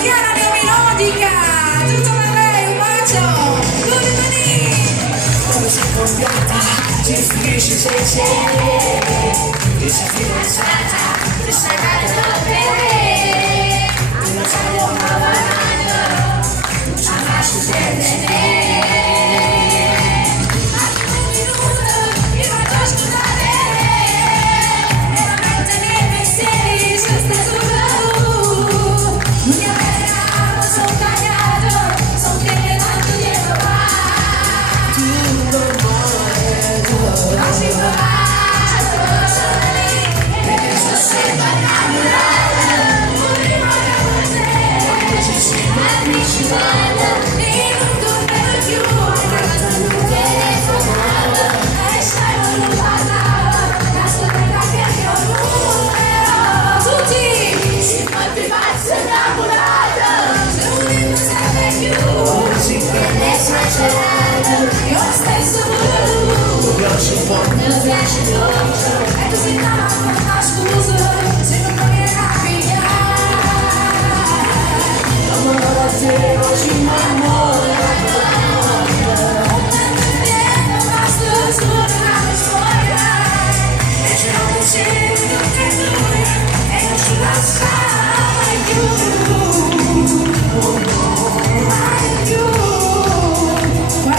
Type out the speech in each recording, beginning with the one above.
Chiara Neomelodica, tutto per lei, un bacio, come sei cambiata, ti finisci se c'è, ti sei fidanzata, ti sai dare solo per me, non sai una banana, non c'è mai succedere. Io stesso non piace dolce e così non una scusa se non puoi capire amore a te oggi mi amore non basta solo una storia e c'è un cielo che noi e non ci lascia mai più mai più.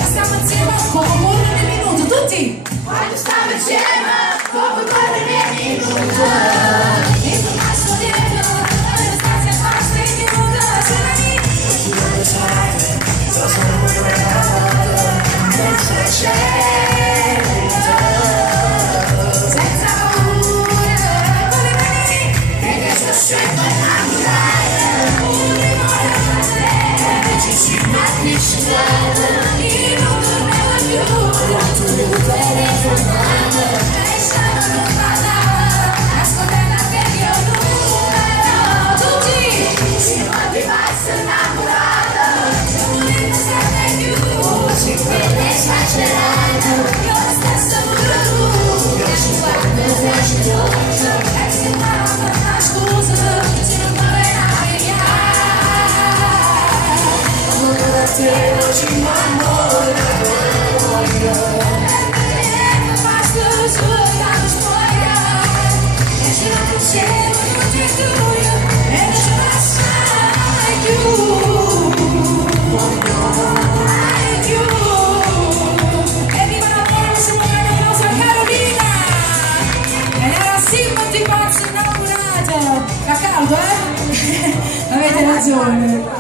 Stiamo insieme come un minuto, tutti! Quando stiamo insieme come un minuto in un passo dietro le stanze faste di nudo c'è lì non lo sai, cosa senza scelta senza paura con le mani e che sto sempre innamorata un rimore ci si magnifica Fa caldo, eh? Avete ragione.